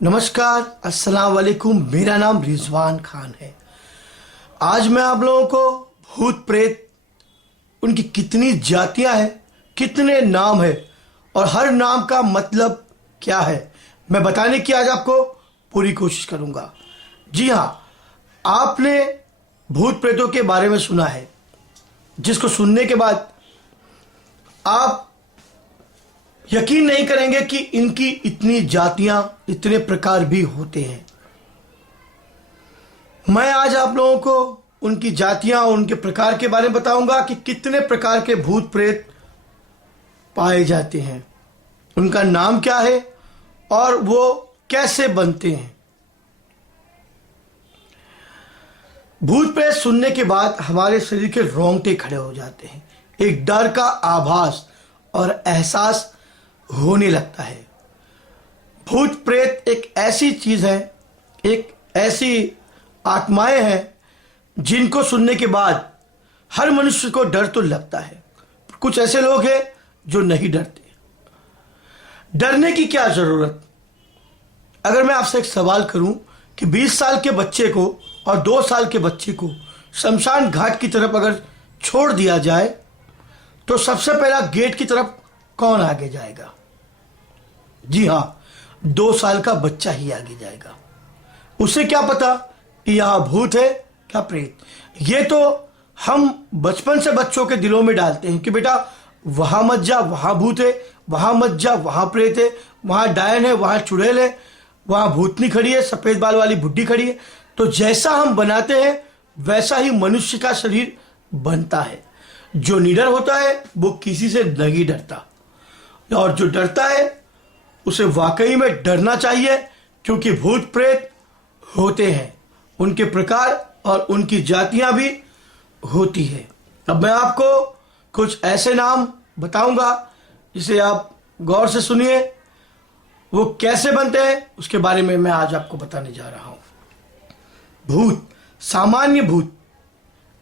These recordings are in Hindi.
नमस्कार, अस्सलाम वालेकुम। मेरा नाम रिजवान खान है। आज मैं आप लोगों को भूत प्रेत, उनकी कितनी जातियां हैं, कितने नाम है और हर नाम का मतलब क्या है, मैं बताने की आज आपको पूरी कोशिश करूंगा। जी हाँ, आपने भूत प्रेतों के बारे में सुना है, जिसको सुनने के बाद आप यकीन नहीं करेंगे कि इनकी इतनी जातियां, इतने प्रकार भी होते हैं। मैं आज आप लोगों को उनकी जातियां और उनके प्रकार के बारे में बताऊंगा कि कितने प्रकार के भूत प्रेत पाए जाते हैं, उनका नाम क्या है और वो कैसे बनते हैं। भूत प्रेत सुनने के बाद हमारे शरीर के रोंगटे खड़े हो जाते हैं, एक डर का आभास और एहसास होने लगता है। भूत प्रेत एक ऐसी चीज है, एक ऐसी आत्माएं हैं जिनको सुनने के बाद हर मनुष्य को डर तो लगता है। कुछ ऐसे लोग हैं जो नहीं डरते। डरने की क्या जरूरत। अगर मैं आपसे एक सवाल करूं कि 20 साल के बच्चे को और 2 साल के बच्चे को शमशान घाट की तरफ अगर छोड़ दिया जाए तो सबसे पहला गेट की तरफ कौन आगे जाएगा? जी हां, 2 साल का बच्चा ही आगे जाएगा। उसे क्या पता कि यहां भूत है क्या प्रेत। ये तो हम बचपन से बच्चों के दिलों में डालते हैं कि बेटा वहां मत जा, वहां भूत है, वहां मत जा, वहां प्रेत है, वहां डायन है, वहां चुड़ैल है, वहां भूतनी खड़ी है, सफेद बाल वाली बुड्ढी खड़ी है। तो जैसा हम बनाते हैं वैसा ही मनुष्य का शरीर बनता है। जो निडर होता है वो किसी से नहीं डरता, और जो डरता है उसे वाकई में डरना चाहिए, क्योंकि भूत प्रेत होते हैं, उनके प्रकार और उनकी जातियां भी होती है। अब मैं आपको कुछ ऐसे नाम बताऊंगा जिसे आप गौर से सुनिए। वो कैसे बनते हैं उसके बारे में मैं आज आपको बताने जा रहा हूं। भूत, सामान्य भूत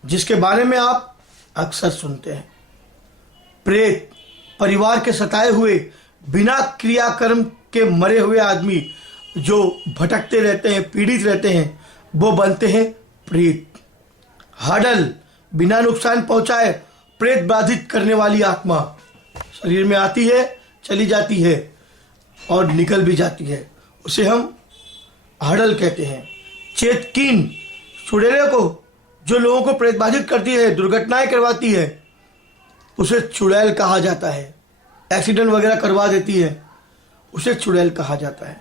जिसके बारे में आप अक्सर सुनते हैं। प्रेत, परिवार के सताए हुए, बिना क्रियाकर्म के मरे हुए आदमी जो भटकते रहते हैं, पीड़ित रहते हैं, वो बनते हैं प्रेत। हडल, बिना नुकसान पहुंचाए प्रेत बाधित करने वाली आत्मा शरीर में आती है, चली जाती है और निकल भी जाती है, उसे हम हडल कहते हैं। चेतकीन, चुड़ैलों को जो लोगों को प्रेत बाधित करती है, दुर्घटनाएं करवाती है, उसे चुड़ैल कहा जाता है। एक्सीडेंट वगैरह करवा देती है, उसे चुड़ैल कहा जाता है।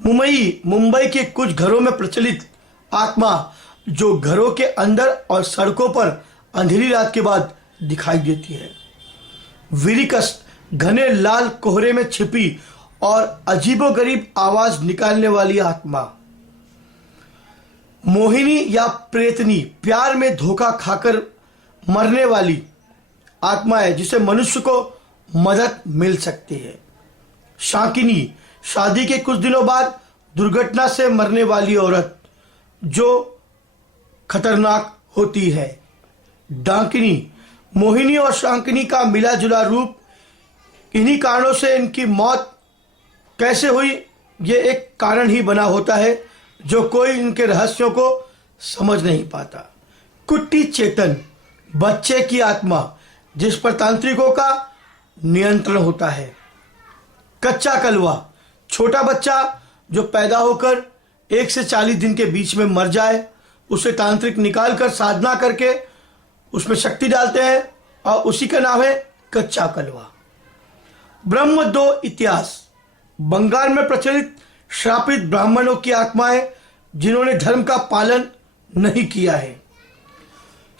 मुंबई के कुछ घरों में प्रचलित आत्मा जो घरों के अंदर और सड़कों पर अंधेरी रात के बाद दिखाई देती है। विरिकस, घने लाल कोहरे में छिपी और अजीबोगरीब आवाज निकालने वाली आत्मा। मोहिनी या प्रेतनी, प्यार में धोखा खाकर मरने वाली आत्मा है जिसे मनुष्य को मदद मिल सकती है। शाकिनी, शादी के कुछ दिनों बाद दुर्घटना से मरने वाली औरत जो खतरनाक होती है। डाकिनी, मोहिनी और शाकिनी का मिला जुला रूप। इन्हीं कारणों से इनकी मौत कैसे हुई, ये एक कारण ही बना होता है जो कोई इनके रहस्यों को समझ नहीं पाता। कुट्टी चेतन, बच्चे की आत्मा जिस पर तांत्रिकों का नियंत्रण होता है। कच्चा कलवा, छोटा बच्चा जो पैदा होकर 1 से 40 दिन के बीच में मर जाए, उसे तांत्रिक निकालकर साधना करके उसमें शक्ति डालते हैं और उसी का नाम है कच्चा कलवा। ब्रह्मदो इतिहास, बंगाल में प्रचलित श्रापित ब्राह्मणों की आत्माएं जिन्होंने धर्म का पालन नहीं किया है।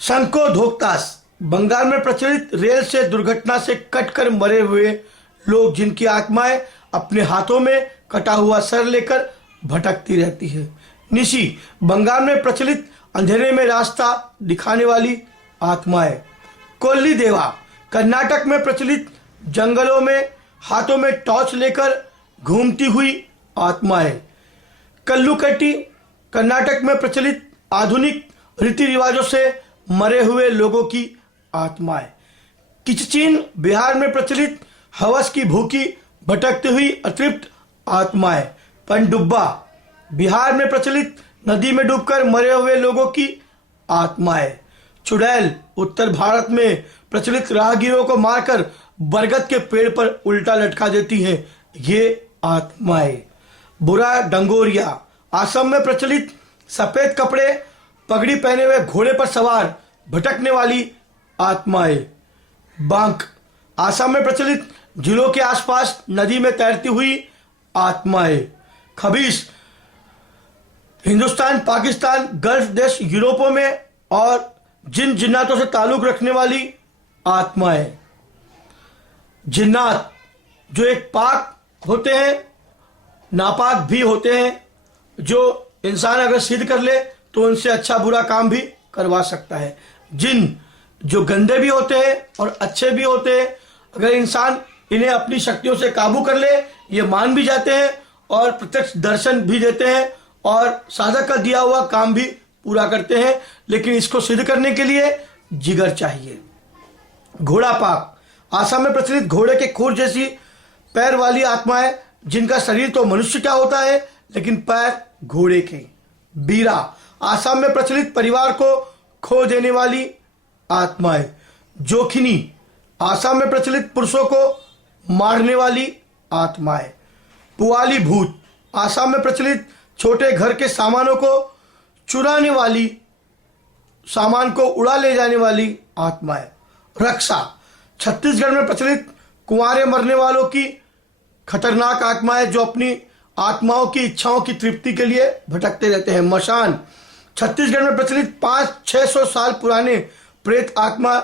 शंको धोक्तास, बंगाल में प्रचलित रेल से दुर्घटना से कटकर मरे हुए लोग जिनकी आत्माएं अपने हाथों में कटा हुआ सर लेकर भटकती रहती है। निशी, बंगाल में प्रचलित अंधेरे में रास्ता दिखाने वाली आत्माएं। कोल्ली देवा, कर्नाटक में प्रचलित जंगलों में हाथों में टॉर्च लेकर घूमती हुई आत्माएं। कल्लुकट्टी, कर्नाटक में प्रचलित आधुनिक रीति रिवाजों से मरे हुए लोगों की आत्माएं। किचचीन, बिहार में प्रचलित हवस की भूखी भटकती हुई अतृप्त आत्माएं। पनडुब्बा, बिहार में प्रचलित नदी में डूबकर मरे हुए लोगों की आत्माएं। चुड़ैल, उत्तर भारत में प्रचलित राहगीरों को मारकर बरगद के पेड़ पर उल्टा लटका देती हैं ये आत्माएं। बुरा डंगोरिया, असम में प्रचलित सफेद कपड़े पगड़ी पहने हुए घोड़े पर सवार भटकने वाली आत्माएं। बांक, असम में प्रचलित जिलों के आसपास नदी में तैरती हुई आत्माएं। खबीस, हिंदुस्तान, पाकिस्तान, गल्फ देश, यूरोपों में और जिन जिन्नातों से ताल्लुक रखने वाली आत्माएं। जिन्नात, जो एक पाक होते हैं, नापाक भी होते हैं, जो इंसान अगर सिद्ध कर ले तो उनसे अच्छा बुरा काम भी करवा सकता है। जिन, जो गंदे भी होते हैं और अच्छे भी होते हैं, अगर इंसान इन्हें अपनी शक्तियों से काबू कर ले, ये मान भी जाते हैं और प्रत्यक्ष दर्शन भी देते हैं और साधक का दिया हुआ काम भी पूरा करते हैं, लेकिन इसको सिद्ध करने के लिए जिगर चाहिए। घोड़ा पाक, आसाम में प्रचलित घोड़े के खुर जैसी पैर वाली आत्माएं, जिनका शरीर तो मनुष्य का होता है लेकिन पैर घोड़े के। बीरा, आसाम में प्रचलित परिवार को खो देने वाली आत्माएं। जोखिनी, आसाम में प्रचलित पुरुषों को मारने वाली आत्माएं। पुआली भूत, आसाम में प्रचलित छोटे घर के सामानों को चुराने वाली, सामान को उड़ा ले जाने वाली आत्माएं। रक्षा, छत्तीसगढ़ में प्रचलित कुंवारे मरने वालों की खतरनाक आत्माएं, जो अपनी आत्माओं की इच्छाओं की तृप्ति के लिए भटकते रहते हैं। मशान, छत्तीसगढ़ में प्रचलित 500-600 साल पुराने प्रेत आत्मा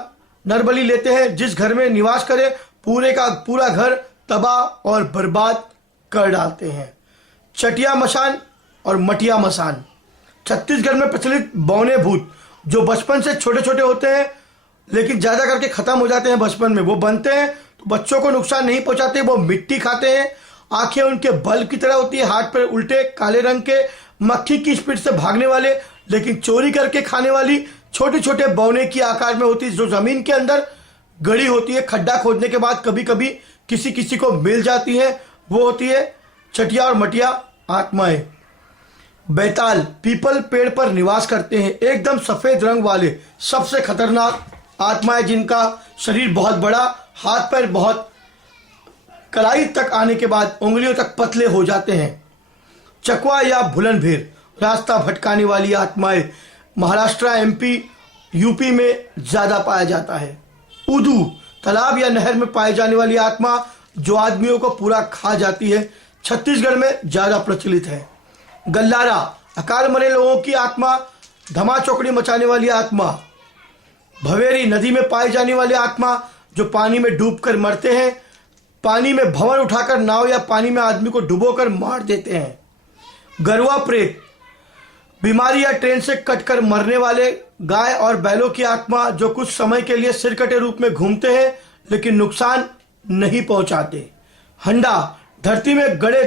नरबली लेते हैं। जिस घर में निवास करे पूरे का पूरा घर तबाह और बर्बाद कर डालते हैं। चटिया मशान और मटिया मसान, छत्तीसगढ़ में प्रचलित बौने भूत, जो बचपन से छोटे छोटे होते हैं लेकिन ज्यादा करके खत्म हो जाते हैं बचपन में। वो बनते हैं तो बच्चों को नुकसान नहीं पहुंचाते, वो मिट्टी खाते हैं। आंखें उनके बल्ब की तरह होती है, हाथ पर उल्टे काले रंग के, मक्खी की स्पीड से भागने वाले लेकिन चोरी करके खाने वाली छोटे छोटे बौने की आकार में होती है, जो जमीन के अंदर गड़ी होती है। खड्डा खोदने के बाद कभी कभी किसी किसी को मिल जाती है, वो होती है चटिया और मटिया आत्माएं। बैताल, पीपल पेड़ पर निवास करते हैं, एकदम सफेद रंग वाले, सबसे खतरनाक आत्माएं, जिनका शरीर बहुत बड़ा, हाथ पैर बहुत कलाई तक आने के बाद उंगलियों तक पतले हो जाते हैं। चकवा या भुलनभेर, रास्ता भटकाने वाली आत्माएं, महाराष्ट्र, एमपी, यूपी में ज्यादा पाया जाता है। उदू, तालाब या नहर में पाई जाने वाली आत्मा, जो आदमियों को पूरा खा जाती है, छत्तीसगढ़ में ज्यादा प्रचलित है। गल्लारा, अकाल मरे लोगों की आत्मा, धमा चौकड़ी मचाने वाली आत्मा। भवेरी, नदी में पाई जाने वाली आत्मा, जो पानी में डूबकर मरते हैं, पानी में भंवर उठाकर नाव या पानी में आदमी को डुबोकर मार देते हैं। गरुआ प्रेत, बीमारी या ट्रेन से कटकर मरने वाले गाय और बैलों की आत्मा, जो कुछ समय के लिए सिरकटे रूप में घूमते हैं लेकिन नुकसान नहीं पहुंचाते। हंडा, धरती में गड़े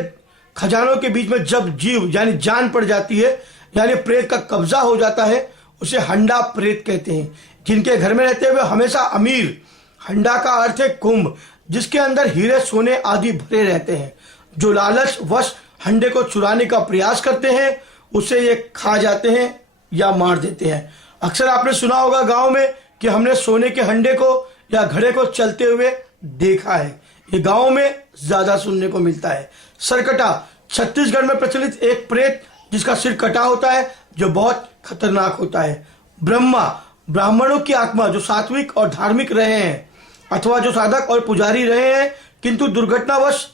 खजानों के बीच में जब जीव यानी जान पड़ जाती है, यानी प्रेत का कब्जा हो जाता है, उसे हंडा प्रेत कहते हैं। जिनके घर में रहते हुए हमेशा अमीर, हंडा का अर्थ है कुंभ, जिसके अंदर हीरे सोने आदि भरे रहते हैं। जो लालच वश हंडे को चुराने का प्रयास करते हैं, उसे ये खा जाते हैं या मार देते हैं। अक्सर आपने सुना होगा गांव में कि हमने सोने के हंडे को या घड़े को चलते हुए देखा है। ये गांव में ज्यादा सुनने को मिलता है। सरकटा, छत्तीसगढ़ में प्रचलित एक प्रेत जिसका सिर कटा होता है, जो बहुत खतरनाक होता है। ब्रह्मा, ब्राह्मणों की आत्मा, जो सात्विक और धार्मिक रहे हैं अथवा जो साधक और पुजारी रहे हैं किंतु दुर्घटनावश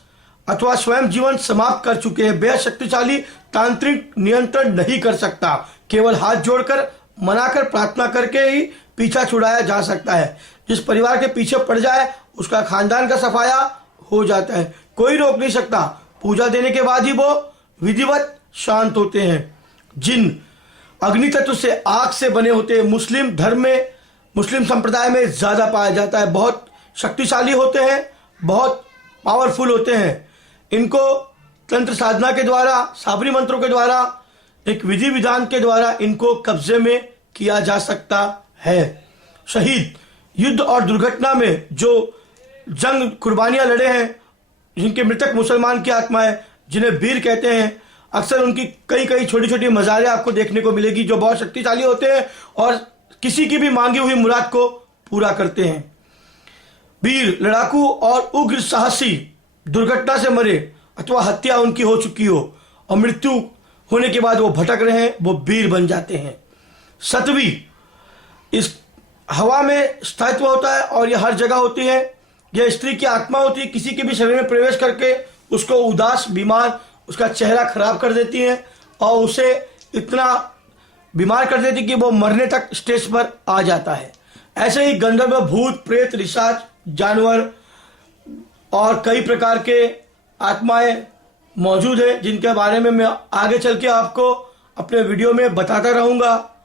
अथवा स्वयं जीवन समाप्त कर चुके हैं। बेहद शक्तिशाली, तांत्रिक नियंत्रण नहीं कर सकता, केवल हाथ जोड़कर मनाकर प्रार्थना करके ही पीछा छुड़ाया जा सकता है। जिस परिवार के पीछे पड़ जाए उसका खानदान का सफाया हो जाता है, कोई रोक नहीं सकता। पूजा देने के बाद ही वो विधिवत शांत होते हैं। जिन, अग्नि तत्व से आग से बने होते हैं। मुस्लिम धर्म में, मुस्लिम संप्रदाय में ज्यादा पाया जाता है। बहुत शक्तिशाली होते हैं, बहुत पावरफुल होते हैं। इनको तंत्र साधना के द्वारा, साबरी मंत्रों के द्वारा, एक विधि विधान के द्वारा इनको कब्जे में किया जा सकता है। शहीद, युद्ध और दुर्घटना में जो जंग कुर्बानियां लड़े हैं, जिनके मृतक मुसलमान की आत्मा है, जिन्हें वीर कहते हैं, अक्सर उनकी कई कई छोटी छोटी मज़ारें आपको देखने को मिलेगी जो बहुत शक्तिशाली होते हैं और किसी की भी मांगी हुई मुराद को पूरा करते हैं। वीर लड़ाकू और उग्र साहसी दुर्घटना से मरे अथवा हत्या उनकी हो चुकी हो और मृत्यु होने के बाद वो भटक रहे हैं, वो वीर बन जाते हैं। सतवी, इस हवा में स्थायित्व होता है और यह हर जगह होती है। यह स्त्री की आत्मा होती है, किसी के भी शरीर में प्रवेश करके उसको उदास, बीमार, उसका चेहरा खराब कर देती है और उसे इतना बीमार कर देती कि वो मरने तक स्टेज पर आ जाता है। ऐसे ही गंधर्व, भूत, प्रेत, पिशाच, जानवर और कई प्रकार के आत्माएं मौजूद है जिनके बारे में मैं आगे चल के आपको अपने वीडियो में बताता रहूंगा।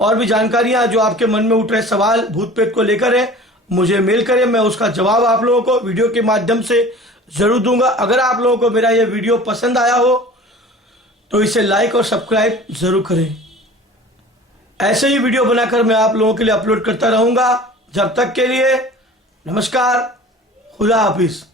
और भी जानकारियां जो आपके मन में उठ रहे सवाल भूत प्रेत को लेकर है, मुझे मेल करें, मैं उसका जवाब आप लोगों को वीडियो के माध्यम से जरूर दूंगा। अगर आप लोगों को मेरा यह वीडियो पसंद आया हो तो इसे लाइक और सब्सक्राइब जरूर करें। ऐसे ही वीडियो बनाकर मैं आप लोगों के लिए अपलोड करता रहूंगा। जब तक के लिए नमस्कार, खुदा हाफिज।